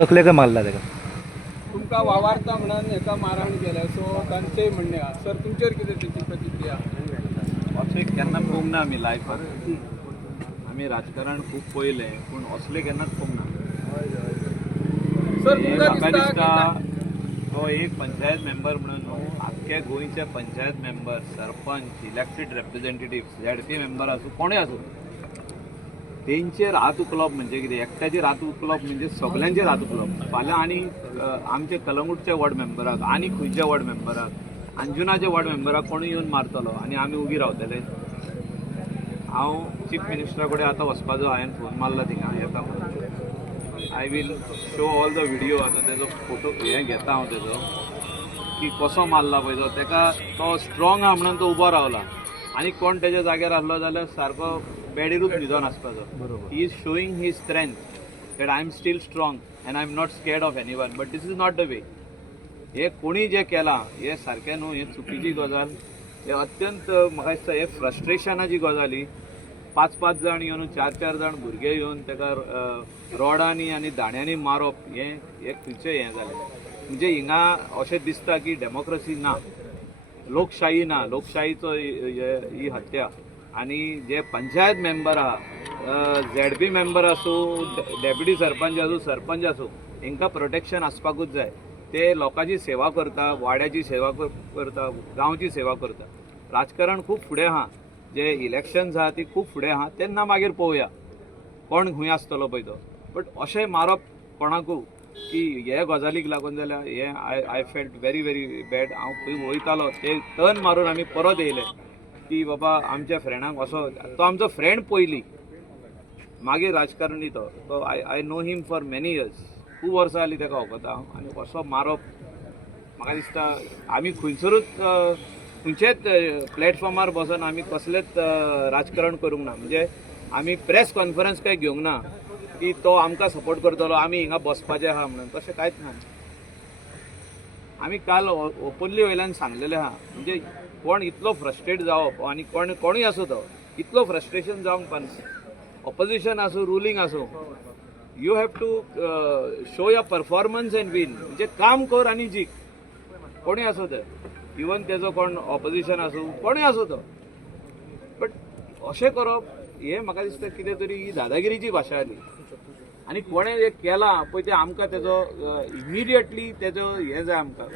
तकले काय मारला तेका तुमका वावरता म्हणून एका मारहाण केल्या सो तांचेय म्हणणे आहा सर तुमचेर कितें तेची प्रतिक्रिया अशें केन्ना पळोवंक ना आमी लायफान आमी राजकारण खूब पळयलें पूण असलें केन्नाच पळोवंक ना सर म्हाका तुमकां दिसता तो एक पंचायत मेंबर म्हणून न्हू आख्खे गोंयचे panchayat member sarpanch elected representative ZP member आसूं कोणूय आसूं तेंचेर हात उखलप म्हणजे कितें एकट्याचेर हात उखलप म्हणजे सगल्यांचेर हात उखलप फाल्यां आनी आमचे कलंगूटच्या वॉर्ड मेंबराक आनी खंयच्या वॉर्ड मेंबराक अंजुनाच्या वॉर्ड मेंबराक कोणूय येवन मारतलो आनी आमी उगी रावतले हांव चीफ मिनिस्टरा कडेन आतां वचपाचो हांवें फोन मारला थिंगा येता म्हणून I will show all the video आतां तेजो फोटो हें घेता हांव तेजो की कसो मारला पळय तो तेका तो स्ट्रॉंग आहा म्हणून तो उबो रावला आनी कोण तेज्या जाग्यार आहलो जाल्यार सारको बेडीरूच न्हिदोन आसपाचो he is showing his strength that I am still strong and I am not scared of anyone but this is not the way हे कोणी जे केलां हे सारकें न्हू हे चुकीची गजाल हे अत्यंत म्हाका दिसता हे फ्रस्ट्रेशनाची गजाली 5-5 जाण येवन 4-4 जाण भुरगे येवन तेका रॉडांनी आनी दाण्यांनी मारप हे खंयचें हें जालें म्हणजे हिंगा अशें दिसता की डेमोक्रेसी ना लोकशाही ना लोकशाहीचो ही हत्या आनी जे पंचायत मेंबर आहा ZP मेंबर आसूं डेप्युटी सरपंच आसूं सरपंच आसूं हांकां प्रोटेक्शन आसपाकूच जाय ते लोकांची सेवा करता वाड्याची सेवा करता गांवची सेवा करता राजकारण खूब फुडें आहा जे इलेक्शन्स आहा ती खूब फुडें आहा तेन्ना मागीर पळोवया कोण खंय आसतलो पळय तो बट अशें मारप कोणाकू की हे गजालीक लागून जाल्यार हे I felt very very bad हांव खंय वयतालो ते टर्न मारून आमी परत येयले की बाबा आमच्या फ्रेंडाक असो तो आमचो फ्रेंड पयलीं मागीर राजकारणी तो I know him for many years खूब वर्सां जालीं ताका वळखता हांव आनी असो मारप म्हाका दिसता आमी खंयसरूच खंयचेच प्लॅटफॉर्मार बसून आमी कसलेंच राजकारण करूंक ना म्हणजे आमी प्रेस कॉन्फरन्स काय घेवंक ना की तो आमकां सपोर्ट करतलो आमी हिंगा बसपाचें आहा म्हणून तशें कांयच ना आमी काल ओपनली वयल्यान सांगलेलें आहा म्हणजे कोण इतलो फ्रस्ट्रेट जावप आनी कोणूय आसूं तो इतलो फ्रस्ट्रेशन जावंक पाना ऑपोजिशन आसूं रुलींग आसूं you have to show your performance and win म्हणजे काम कर आनी जीक कोणूय आसूं ते इवन तेजो कोण ऑपोजिशन आसूं कोणूय आसूं तो बट अशें करप हें म्हाका दिसता कितें तरी ही दादागिरीची भाशा जाली आनी कोणें हें केलां पळय तें आमकां तेजो इमिडियटली तेजो हें जाय आमकां